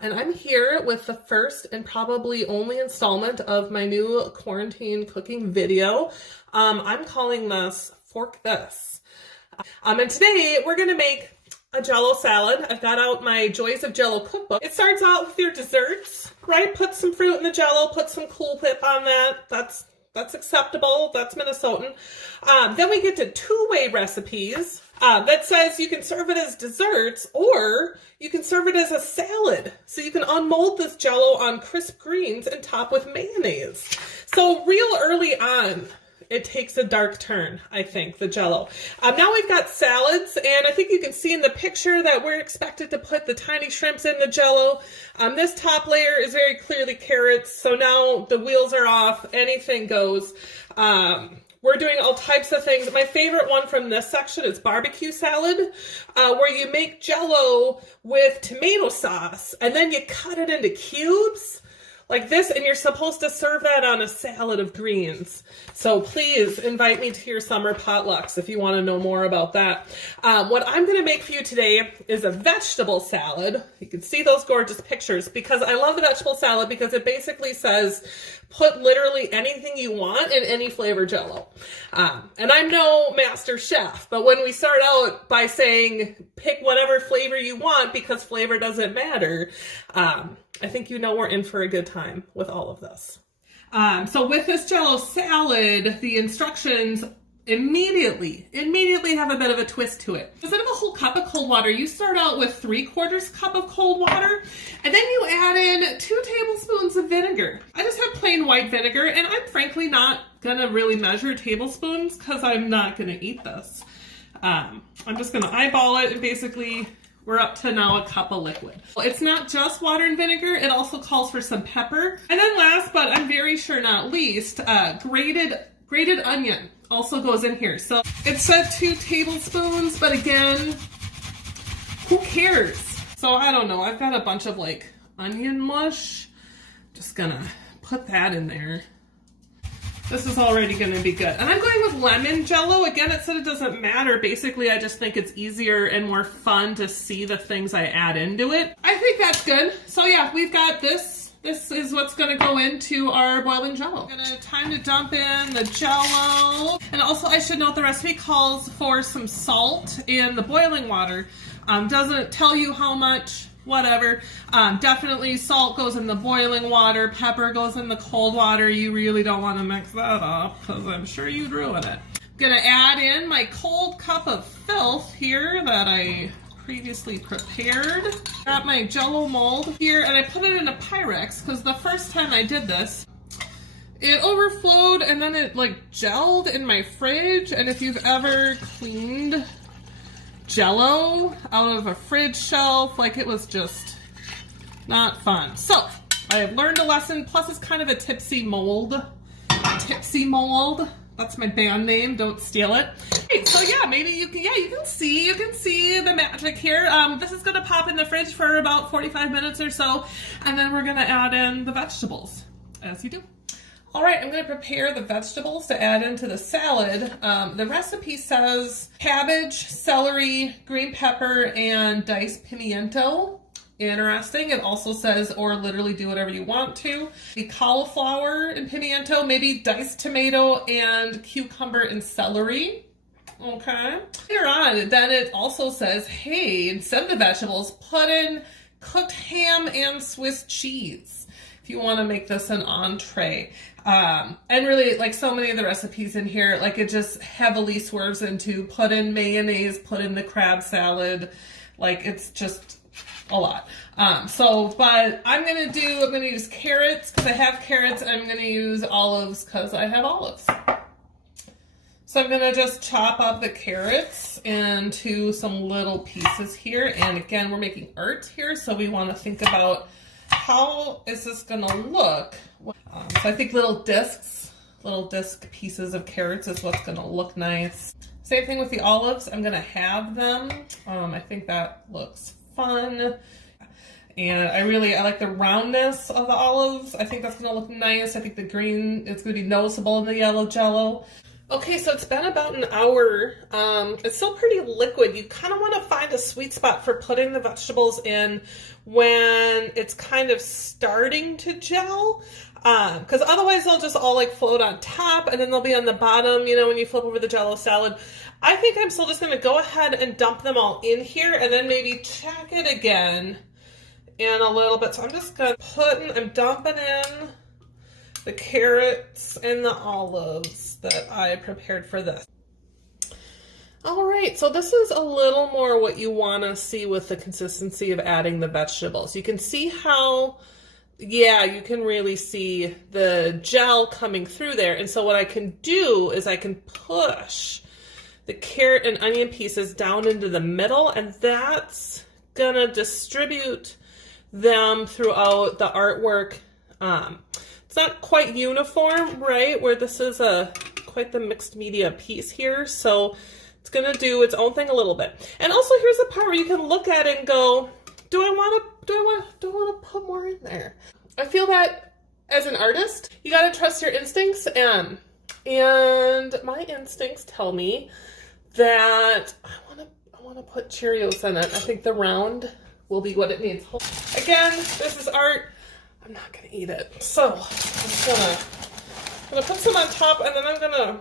And I'm here with the first and probably only installment of my new quarantine cooking video. I'm calling this Fork This. And today we're gonna make a jello salad. I've got out my Joys of Jello cookbook. It starts out with your desserts, right? Put some fruit in the jello, put some Cool Whip on that. That's acceptable. That's Minnesotan. Then we get to two-way recipes that says you can serve it as desserts or you can serve it as a salad. So you can unmold this jello on crisp greens and top with mayonnaise. So real early on, it takes a dark turn, I think, the jello. Now we've got salads, and I think you can see in the picture that we're expected to put the tiny shrimps in the jello. This top layer is very clearly carrots, so now the wheels are off, anything goes. We're doing all types of things. My favorite one from this section is barbecue salad, where you make jello with tomato sauce, and then you cut it into cubes like this, and you're supposed to serve that on a salad of greens. So please invite me to your summer potlucks if you want to know more about that. What I'm going to make for you today is a vegetable salad. You can see those gorgeous pictures because I love the vegetable salad because it basically says put literally anything you want in any flavor jello. And I'm no master chef, but when we start out by saying pick whatever flavor you want because flavor doesn't matter, I think you know we're in for a good time with all of this. So with this jello salad, the instructions immediately have a bit of a twist to it. Instead of a whole cup of cold water, you start out with 3/4 cup of cold water, and then you add in 2 tablespoons of vinegar. I just have plain white vinegar, and I'm frankly not gonna really measure tablespoons because I'm not gonna eat this. I'm just gonna eyeball it, and basically we're up to now a cup of liquid. It's not just water and vinegar, it also calls for some pepper. And then last, but I'm very sure not least, grated onion also goes in here. So it said 2 tablespoons, but again, who cares? So I don't know, I've got a bunch of like onion mush. Just gonna put that in there. This is already gonna be good. And I'm going with lemon jello. Again, it said it doesn't matter. Basically, I just think it's easier and more fun to see the things I add into it. I think that's good. So yeah, we've got this. This is what's gonna go into our boiling jello. Time to dump in the jello. And also I should note the recipe calls for some salt in the boiling water. Doesn't tell you how much, whatever. Definitely salt goes in the boiling water, pepper goes in the cold water. You really don't want to mix that up because I'm sure you'd ruin it. I'm gonna add in my cold cup of filth here that I previously prepared. Got my jello mold here and I put it in a Pyrex because the first time I did this, it overflowed and then it like gelled in my fridge. And if you've ever cleaned jello out of a fridge shelf, like it was just not fun. So I have learned a lesson, plus it's kind of a tipsy mold. Tipsy mold, that's my band name, don't steal it. Okay, so yeah, maybe you can see the magic here. This is gonna pop in the fridge for about 45 minutes or so, and then we're gonna add in the vegetables, as you do. All right, I'm gonna prepare the vegetables to add into the salad. The recipe says cabbage, celery, green pepper, and diced pimiento. Interesting. It also says, or literally do whatever you want to. The cauliflower and pimiento, maybe diced tomato and cucumber and celery. Okay. Later on, then it also says, hey, instead of the vegetables, put in cooked ham and Swiss cheese if you want to make this an entree. And really, like so many of the recipes in here, like it just heavily swerves into put in mayonnaise, put in the crab salad. Like it's just a lot. But I'm gonna use carrots because I have carrots, and I'm gonna use olives because I have olives. So I'm gonna just chop up the carrots into some little pieces here. And again, we're making ert here, so we want to think about how is this gonna look. So I think little disc pieces of carrots is what's gonna look nice. Same thing with the olives. I'm gonna have them. I think that looks fun. And I like the roundness of the olives. I think that's gonna look nice. I think the green, it's gonna be noticeable in the yellow jello. Okay, so it's been about an hour. It's still pretty liquid. You kind of want to find a sweet spot for putting the vegetables in when it's kind of starting to gel. Because otherwise they'll just all like float on top and then they'll be on the bottom, you know, when you flip over the Jello salad. I think I'm still just going to go ahead and dump them all in here and then maybe check it again in a little bit. So I'm just going to I'm dumping in the carrots and the olives that I prepared for this. All right, so this is a little more what you want to see with the consistency of adding the vegetables. You can see how, yeah, you can really see the gel coming through there. And so what I can do is I can push the carrot and onion pieces down into the middle, and that's gonna distribute them throughout the artwork. It's not quite uniform, right? Where this is quite the mixed media piece here. So it's gonna do its own thing a little bit. And also here's the part where you can look at it and go, do I want to put more in there? I feel that as an artist, you gotta trust your instincts, and my instincts tell me that I wanna put Cheerios in it. I think the round will be what it needs. Again, this is art. I'm not gonna eat it. So I'm gonna put some on top, and then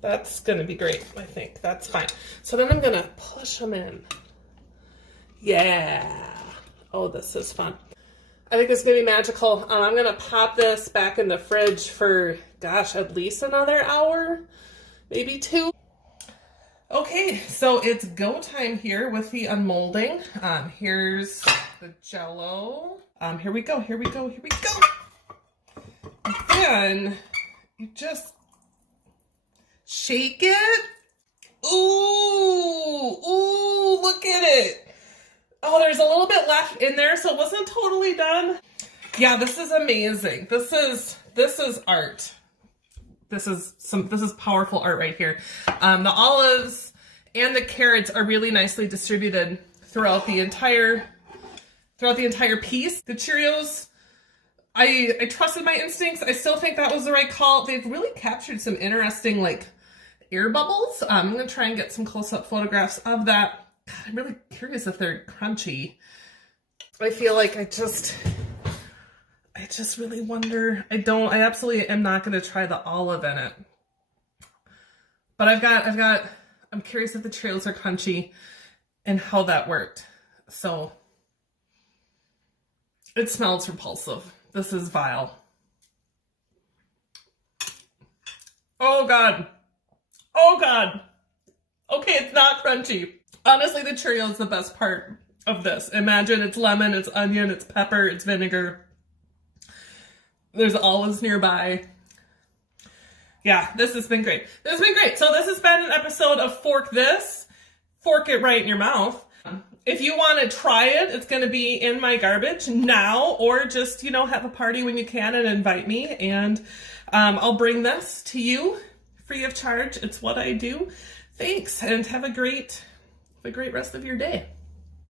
that's gonna be great. I think that's fine. So then I'm gonna push them in. Yeah. Oh, this is fun. I think it's gonna be magical. I'm gonna pop this back in the fridge for, gosh, at least another hour, maybe 2. Okay, so it's go time here with the unmolding. Here's the Jello. Here we go. And then you just shake it. Ooh, look at it. Oh, there's a little bit left in there, so it wasn't totally done. Yeah, this is amazing. This is art. This is powerful art right here. The olives and the carrots are really nicely distributed throughout the entire piece. The Cheerios, I trusted my instincts. I still think that was the right call. They've really captured some interesting like air bubbles. I'm gonna try and get some close-up photographs of that. God, I'm really curious if they're crunchy. I feel like I just really wonder. I absolutely am not gonna try the olive in it. But I'm curious if the Cheerios are crunchy and how that worked. So it smells repulsive. This is vile. Oh God. Okay, it's not crunchy. Honestly, the Cheerio is the best part of this. Imagine it's lemon, it's onion, it's pepper, it's vinegar. There's olives nearby. Yeah, this has been great. So this has been an episode of Fork This. Fork it right in your mouth. If you want to try it, it's going to be in my garbage now, or just, have a party when you can and invite me. And I'll bring this to you free of charge. It's what I do. Thanks, and have a great rest of your day.